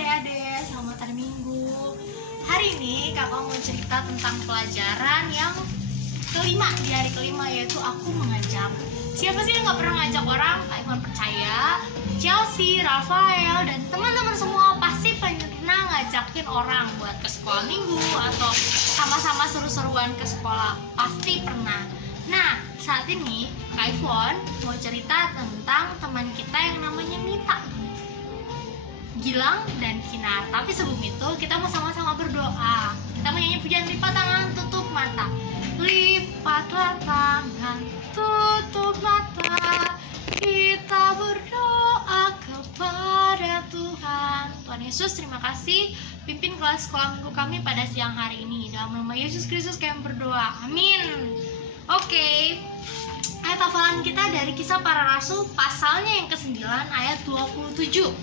adik-adik, selamat hari Minggu. Hari ini kakak mau cerita tentang pelajaran yang kelima, di hari kelima, yaitu aku mengajak. Siapa sih yang gak pernah ngajak orang? Kak Ivan percaya Chelsea, Rafael, dan teman-teman semua pasti pernah ngajakin orang buat ke sekolah minggu atau sama-sama seru-seruan ke sekolah. Pasti pernah. Nah, saat ini Kak Ivan mau cerita tentang teman kita yang namanya Nita, Gilang, dan Kinar. Tapi sebelum itu kita mau sama-sama berdoa. Kita menyanyi pujian lipat tangan, tutup mata. Lipatlah tangan, tutup mata. Kita berdoa kepada Tuhan. Tuhan Yesus, terima kasih pimpin kelas sekolah minggu kami pada siang hari ini. Dalam nama Yesus Kristus kami berdoa. Amin. Oke. Ayat hafalan kita dari Kisah Para Rasul pasalnya yang ke-9 ayat 27.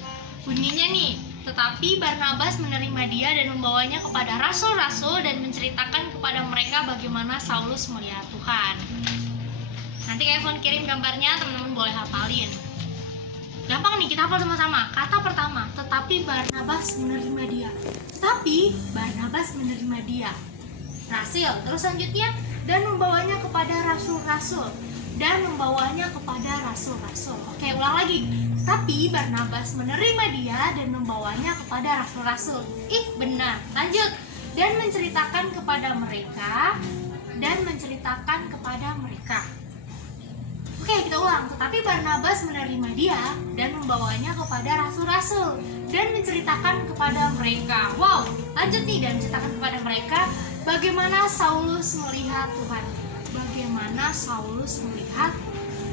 Bunyinya nih, tetapi Barnabas menerima dia dan membawanya kepada rasul-rasul dan menceritakan kepada mereka bagaimana Saulus melihat Tuhan. Nanti Kak Ivan kirim gambarnya, teman-teman boleh hafalin. Gampang nih, kita hafal sama-sama. Kata pertama, tetapi Barnabas menerima dia. Tetapi Barnabas menerima dia. Rasil, terus selanjutnya, dan membawanya kepada rasul-rasul. Dan membawanya kepada rasul-rasul. Oke, ulang lagi. Tapi Barnabas menerima dia dan membawanya kepada rasul-rasul. Benar. Lanjut. Dan menceritakan kepada mereka. Oke, kita ulang. Tetapi Barnabas menerima dia dan membawanya kepada rasul-rasul dan menceritakan kepada mereka. Wow, lanjut nih, dan menceritakan kepada mereka bagaimana Saulus melihat Tuhan. Bagaimana Saulus melihat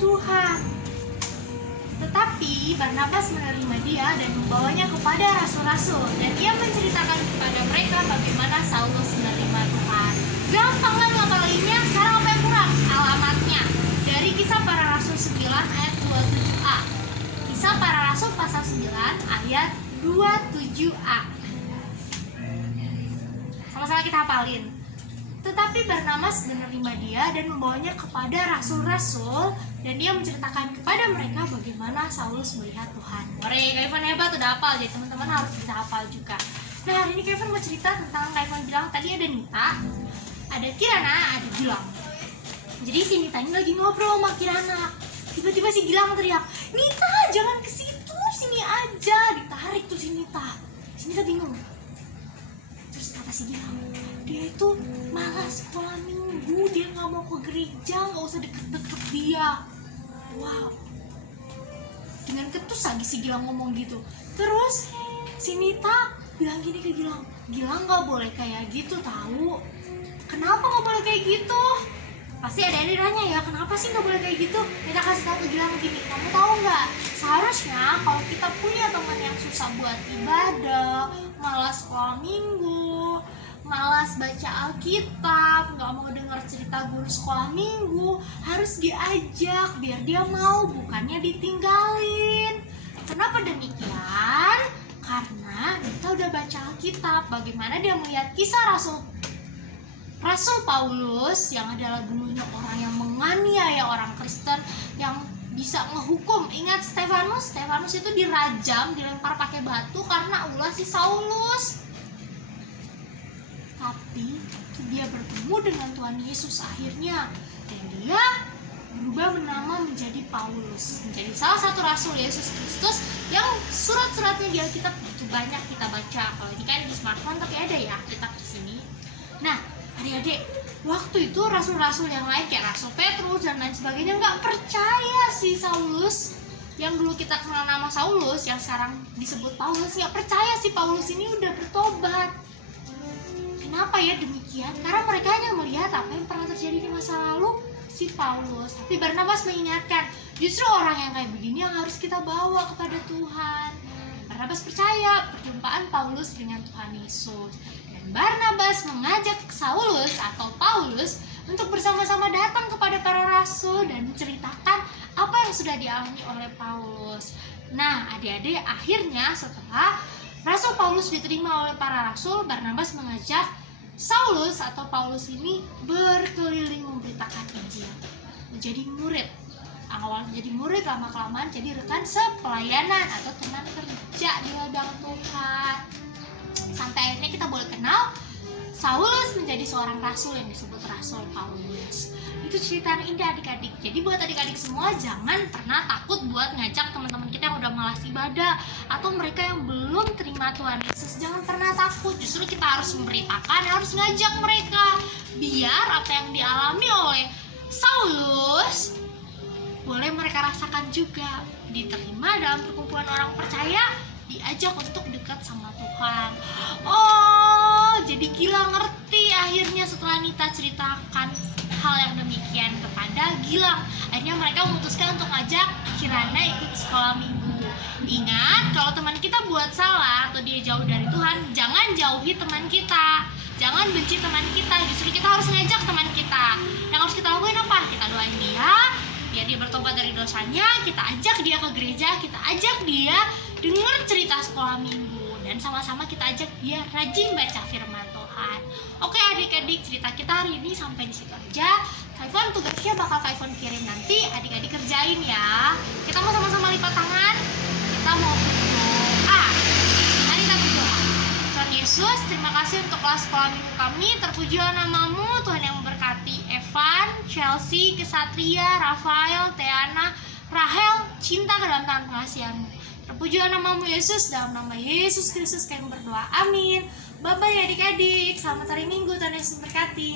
Tuhan. Tetapi Barnabas menerima dia dan membawanya kepada rasul-rasul dan ia menceritakan kepada mereka bagaimana Saulus menerima Tuhan. Gampang kan ngapalinya? Sekarang apa yang kurang? Alamatnya. Dari Kisah Para Rasul 9 ayat 27a. Kisah Para Rasul pasal 9 ayat 27a. Sama-sama kita hafalin. Tetapi Barnabas menerima dia dan membawanya kepada rasul-rasul dan dia menceritakan kepada mereka bagaimana Saulus melihat Tuhan. Kak Ivan hebat, udah hafal, jadi teman-teman harus bisa hafal juga. Nah, hari ini Kak Ivan mau cerita tentang, Kak Ivan bilang tadi ada Nita, ada Kirana, ada Gilang. Jadi si Nita ini lagi ngobrol sama Kirana. Tiba-tiba si Gilang teriak, "Nita, jangan ke situ, sini aja." Ditarik tuh si Nita. Si Nita bingung. Terus kata si Gilang, dia itu malas sekolah minggu, dia nggak mau ke gereja, nggak usah deket-deket dia. Wow, dengan ketus lagi si Gilang ngomong gitu. Terus si Nita bilang gini ke Gilang, "Gilang nggak boleh kayak gitu tahu." "Kenapa nggak boleh kayak gitu?" Pasti ada yang nanya ya, kenapa sih nggak boleh kayak gitu? Kita kasih tahu ke Gilang gini, kamu tahu nggak? Seharusnya kalau kita punya teman yang susah buat ibadah, malas sekolah minggu, malas baca Alkitab, nggak mau dengar cerita guru sekolah minggu, harus diajak biar dia mau, bukannya ditinggalin. Kenapa demikian? Karena kita udah baca Alkitab, bagaimana dia melihat kisah Rasul Paulus yang adalah dulunya orang yang menganiaya orang Kristen, yang bisa ngehukum. Ingat Stefanus itu dirajam, dilempar pakai batu karena ulah si Saulus. Tapi dia bertemu dengan Tuhan Yesus akhirnya, dan dia berubah nama menjadi Paulus, menjadi salah satu rasul Yesus Kristus yang surat-suratnya di Alkitab begitu banyak kita baca. Kalau ini kan di smartphone tapi ada ya Alkitab di sini. Nah, adik-adik, waktu itu rasul-rasul yang lain kayak Rasul Petrus dan lain sebagainya nggak percaya si Saulus yang dulu kita kenal nama Saulus, yang sekarang disebut Paulus, nggak percaya si Paulus ini udah bertobat. Kenapa ya demikian? Karena mereka hanya melihat apa yang pernah terjadi di masa lalu si Paulus. Tapi Barnabas mengingatkan, justru orang yang kayak begini yang harus kita bawa kepada Tuhan. Barnabas percaya perjumpaan Paulus dengan Tuhan Yesus. Barnabas mengajak Saulus atau Paulus untuk bersama-sama datang kepada para rasul dan menceritakan apa yang sudah dialami oleh Paulus. Nah, adik-adik, akhirnya setelah Rasul Paulus diterima oleh para rasul, Barnabas mengajak Saulus atau Paulus ini berkeliling memberitakan Injil, menjadi murid. Awal jadi murid, lama-kelamaan jadi rekan sepelayanan atau teman kerja di ladang Tuhan. terkenal, Saulus menjadi seorang rasul yang disebut Rasul Paulus. Itu cerita yang indah adik-adik. Jadi buat adik-adik semua, jangan pernah takut buat ngajak teman-teman kita yang udah malas ibadah atau mereka yang belum terima Tuhan Yesus. Jangan pernah takut, justru kita harus memberitakan, harus ngajak mereka, biar apa yang dialami oleh Saulus boleh mereka rasakan juga, diterima dalam perkumpulan orang percaya, diajak untuk dekat sama Tuhan. Oh, jadi Gilang ngerti akhirnya setelah Nita ceritakan hal yang demikian kepada Gilang. Akhirnya mereka memutuskan untuk ngajak Kirana ikut sekolah minggu. Ingat, kalau teman kita buat salah atau dia jauh dari Tuhan, jangan jauhi teman kita, jangan benci teman kita. Justru kita harus ngajak teman kita. Yang harus kita lakuin apa? Kita doain dia biar dia bertobat dari dosanya, kita ajak dia ke gereja, kita ajak dia dengar cerita sekolah minggu, dan sama-sama kita ajak dia rajin baca firman Tuhan. Oke adik-adik, cerita kita hari ini sampai di situ aja. Kak Ivon tugasnya bakal Kak Ivon kirim nanti, adik-adik kerjain ya. Kita mau sama-sama lipat tangan, kita mau berdoa. Mari kita berdoa. Tuhan Yesus, terima kasih untuk kelas sekolah minggu kami. Terpujilah namamu, Tuhan yang memberkati Evan, Chelsea, Kesatria, Rafael, Teana, Rahel, cinta ke dalam tangan pengasihanmu. Terpujilah namamu Yesus, dalam nama Yesus Kristus kami berdoa, amin. Bye-bye adik-adik, selamat hari Minggu, Tuhan Yesus memberkati.